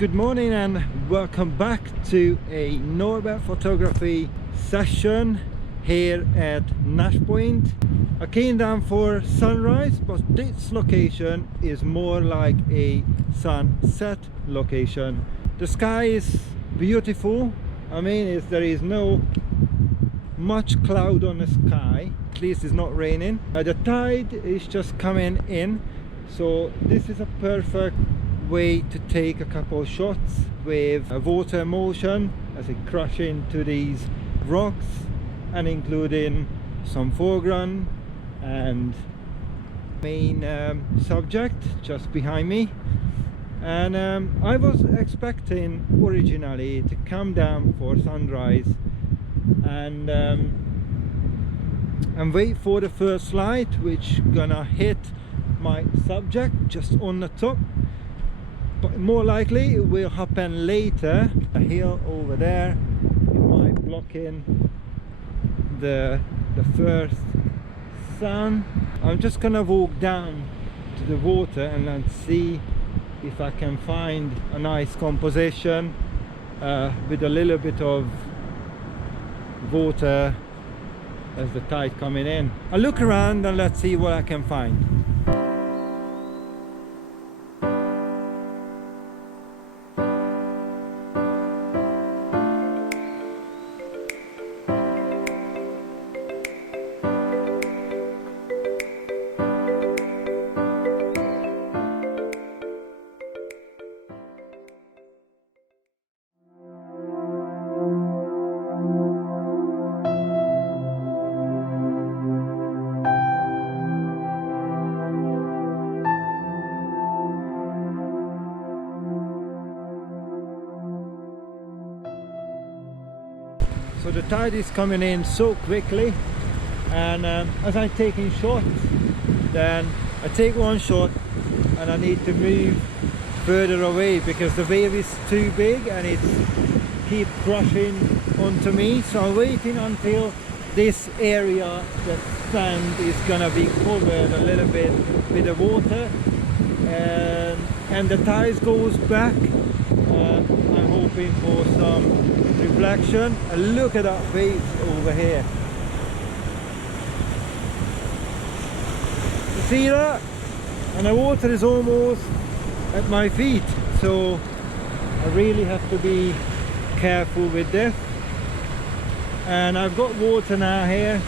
Good morning and welcome back to a Norbert photography session here at Nash Point. I came down for sunrise, but this location is more like a sunset location. The sky is beautiful. I mean, there is no much cloud on the sky, at least it's not raining. The tide is just coming in, so this is a perfect way to take a couple of shots with a water emulsion as it crashes into these rocks, and including some foreground and main subject just behind me. And I was expecting originally to come down for sunrise and wait for the first light, which gonna hit my subject just on the top. But more likely it will happen later. A hill over there, it might block in the first sun. I'm just gonna walk down to the water and then see if I can find a nice composition with a little bit of water as the tide coming in. I'll look around and let's see what I can find. So the tide is coming in so quickly, and as I'm taking shots, then I take one shot and I need to move further away because the wave is too big and it keeps crashing onto me. So I'm waiting until this area, the sand, is gonna be covered a little bit with the water, and the tide goes back. I'm hoping for some reflection, and look at that wave over here. You see that? And the water is almost at my feet, so I really have to be careful with this. And I've got water now here.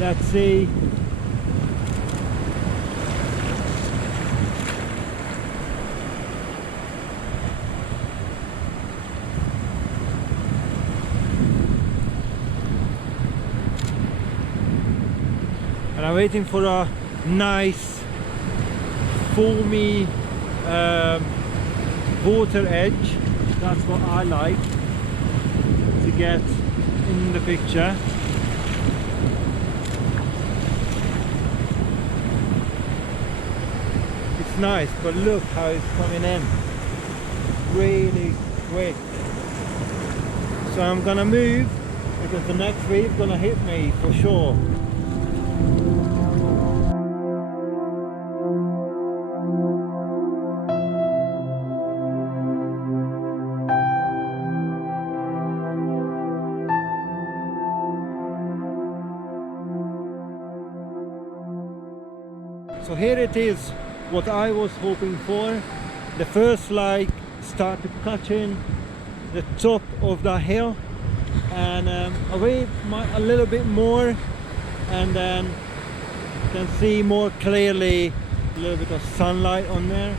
Let's see. And I'm waiting for a nice foamy water edge. That's what I like to get in the picture. It's nice, but look how it's coming in really quick. So I'm gonna move because the next wave is gonna hit me for sure. So here it is, what I was hoping for. The first light started catching the top of the hill, and I wait a little bit more, and then you can see more clearly a little bit of sunlight on there.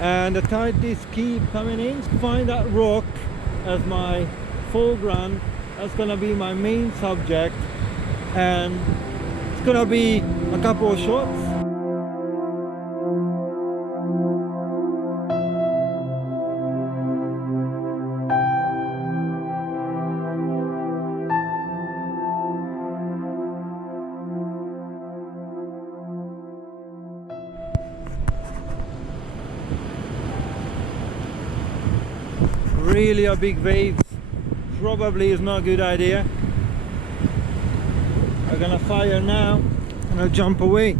And the tide just keep coming in. Find that rock as my foreground. That's gonna be my main subject, and it's gonna be a couple of shots. Really a big wave probably is not a good idea. I'm gonna fire now and I'll jump away.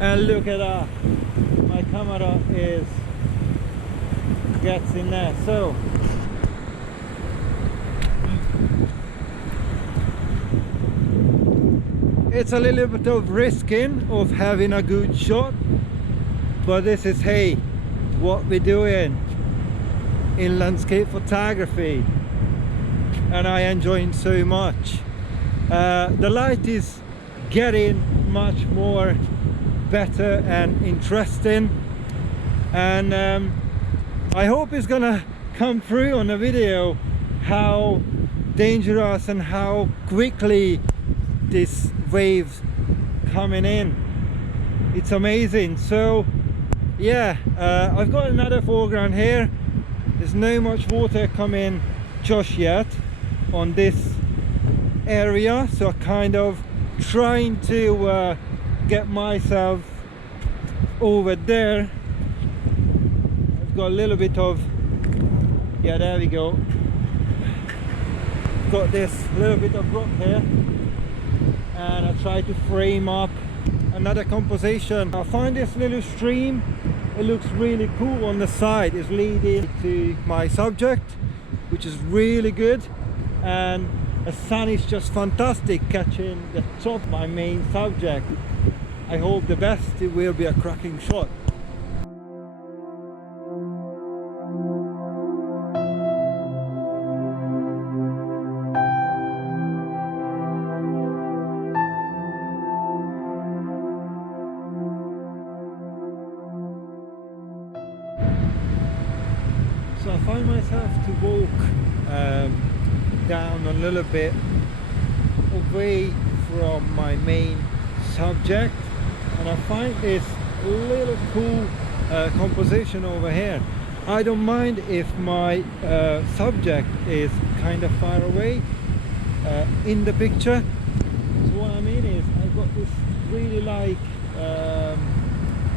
And look at that, my camera gets in there. So it's a little bit of risking of having a good shot, but this is, hey, what we're doing in landscape photography, and I enjoy it so much. The light is getting much more better and interesting, and I hope it's gonna come through on the video how dangerous and how quickly this waves coming in. It's amazing. So yeah, I've got another foreground here. There's no much water coming just yet on this area, so I'm kind of trying to get myself over there. I've got a little bit of, yeah, there we go, got this little bit of rock here, and I try to frame up another composition. I find this little stream, it looks really cool on the side. It's leading to my subject, which is really good, and the sun is just fantastic catching the top of my main subject. I hope the best, it will be a cracking shot. So I find myself to walk down a little bit away from my main subject, and I find this little cool composition over here. I don't mind if my subject is kind of far away in the picture. So what I mean is I've got this really like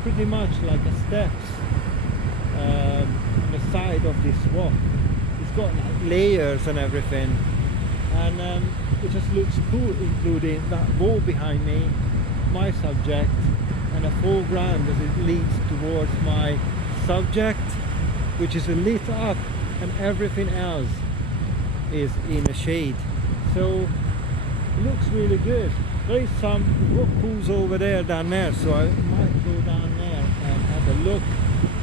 pretty much like a steps on the side of this rock. It's got like layers and everything, and it just looks cool, including that wall behind me, my subject, and a foreground as it leads towards my subject, which is lit up, and everything else is in a shade. So it looks really good. There is some rock pools over there, down there, so I might go down there and have a look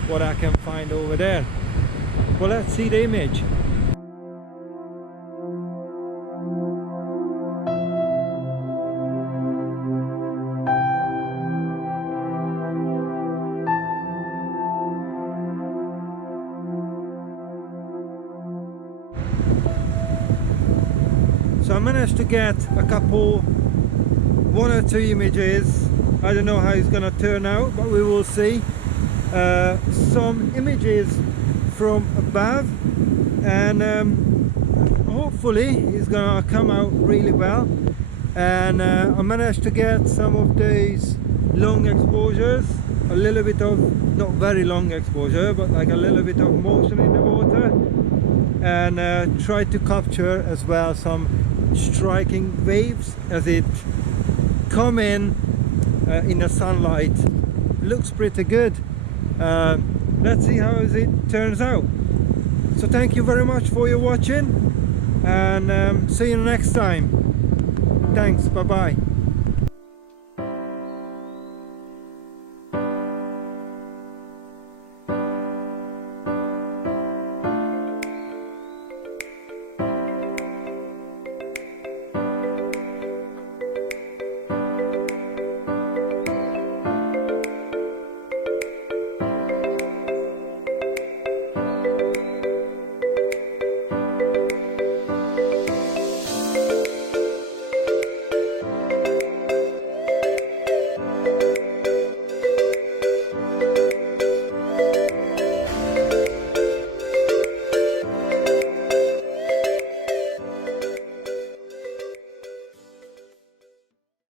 what I can find over there. Well, let's see the image. So I managed to get a couple, one or two images. I don't know how it's gonna turn out, but we will see. Some images from above, and hopefully it's gonna come out really well. And I managed to get some of these long exposures, a little bit of, not very long exposure, but like a little bit of motion in the water, and try to capture as well some striking waves as it come in the sunlight. Looks pretty good. Let's see how it turns out. So thank you very much for your watching, and see you next time. Thanks, bye bye.